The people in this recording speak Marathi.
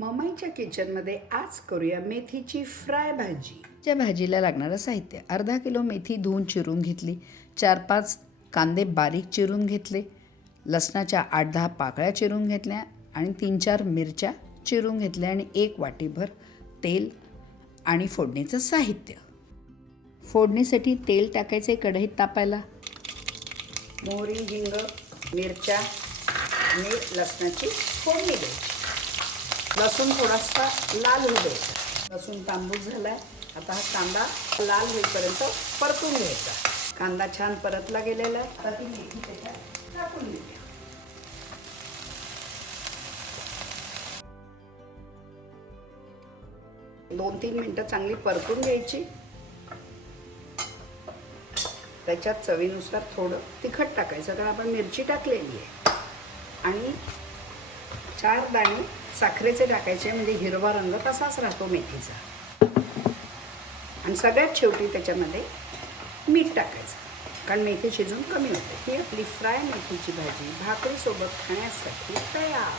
ममाईच्या किचनमध्ये आज करूया मेथीची फ्राय भाजी. ज्या भाजीला लागणारं साहित्य. अर्धा किलो मेथी धुवून चिरून घेतली. चार पाच कांदे बारीक चिरून घेतले. लसणाच्या आठ दहा पाकळ्या चिरून घेतल्या आणि तीन चार मिरच्या चिरून घेतल्या आणि एक वाटीभर तेल आणि फोडणीचं साहित्य. फोडणीसाठी तेल टाकायचे कढईत तापायला. मोहरी हिंग मिरच्या आणि लसणाची फोडणी द्यायची. लसूण थोडासा लाल होऊ द्यायचा लसूण तांबूस झालाय. आता हा कांदा लाल होईपर्यंत परतून घ्यायचा. कांदा छान परतला गेलेला आहे. आता ती मेथी त्याच्यात टाकून घेऊया दोन तीन मिनटं चांगली परतून घ्यायची. त्याच्यात चवीनुसार थोडं तिखट टाकायचं. कारण आपण मिरची टाकलेली आहे. आणि चार दाणे साखरेचे टाकायचे म्हणजे हिरवा रंग तसाच राहतो मेथीचा. आणि सगळ्यात शेवटी त्याच्यामध्ये मीठ टाकायचं. कारण मेथी शिजून कमी होते. ही आपली फ्राय मेथीची भाजी भाकरीसोबत खाण्यासाठी तयार.